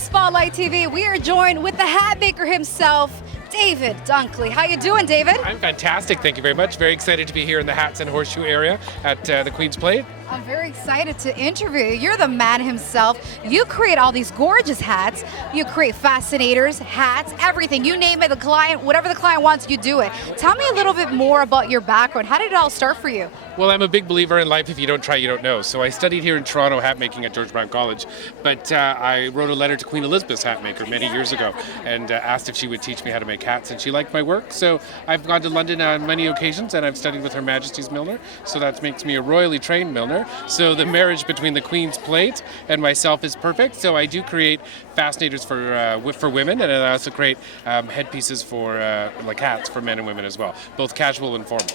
Spotlight TV, we are joined with the hat maker himself, David Dunkley. How you doing, David? I'm fantastic, thank you very much. Very excited to be here in the Hats and Horseshoe area at the Queen's Plate. I'm very excited to interview you. You're the man himself. You create all these gorgeous hats. You create fascinators, hats, everything. You name it, the client, whatever the client wants, you do it. Tell me a little bit more about your background. How did it all start for you? Well, I'm a big believer in life. If you don't try, you don't know. So I studied here in Toronto hat making at George Brown College, but I wrote a letter to Queen Elizabeth's hat maker many years ago and asked if she would teach me how to make hats, and she liked my work. So I've gone to London on many occasions, and I've studied with Her Majesty's milliner. So that makes me a royally trained milliner. So the marriage between the Queen's Plate and myself is perfect. So I do create fascinators for women, and I also create headpieces for like hats for men and women as well, both casual and formal.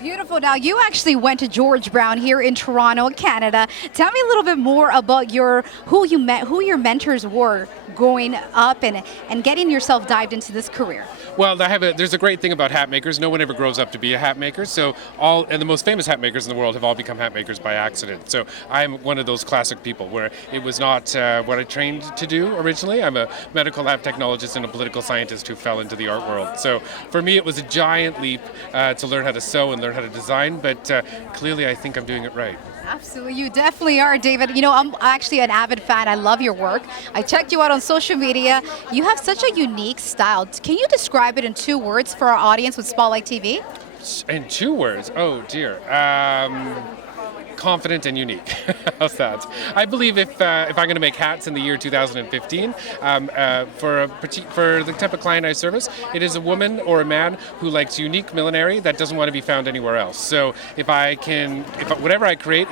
Beautiful. Now, you actually went to George Brown here in Toronto, Canada. Tell me a little bit more about who you met, who your mentors were growing up and getting yourself dived into this career. Well, there's a great thing about hat makers. No one ever grows up to be a hat maker. So the most famous hat makers in the world have all become hat makers by accident. So I'm one of those classic people where it was not what I trained to do originally. I'm a medical lab technologist and a political scientist who fell into the art world. So for me, it was a giant leap to learn how to sew and learn how to design, but clearly I think I'm doing it right. Absolutely, you definitely are, David. You know, I'm actually an avid fan. I love your work. I checked you out on social media. You have such a unique style. Can you describe it in 2 words for our audience with Spotlight TV? In 2 words? Oh dear. Confident and unique. How's that? I believe if I'm going to make hats in the year 2015, for the type of client I service, it is a woman or a man who likes unique millinery that doesn't want to be found anywhere else. So whatever I create,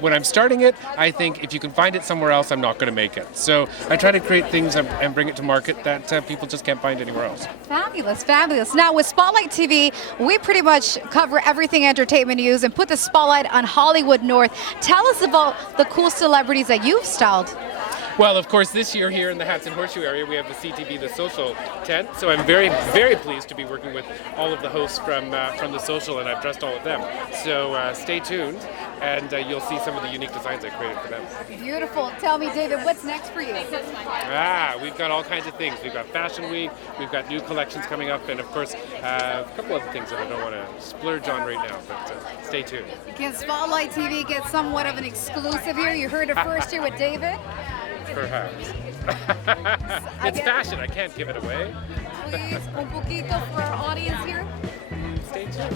when I'm starting it, I think if you can find it somewhere else, I'm not going to make it. So I try to create things and bring it to market that people just can't find anywhere else. Fabulous, fabulous. Now with Spotlight TV, we pretty much cover everything entertainment news and put the spotlight on Hollywood North. Tell us about the cool celebrities that you've styled. Well, of course, this year here in the Hats and Horseshoe area, we have the CTV, the Social tent. So I'm very, very pleased to be working with all of the hosts from the Social, and I've dressed all of them. So stay tuned, and you'll see some of the unique designs I created for them. Beautiful. Tell me, David, what's next for you? We've got all kinds of things. We've got Fashion Week, we've got new collections coming up, and of course, a couple other things that I don't want to splurge on right now, but stay tuned. Can Spotlight TV get somewhat of an exclusive here? You heard it first here with David. Perhaps. It's fashion, I can't give it away. Please, un poquito for our audience here. Stay tuned.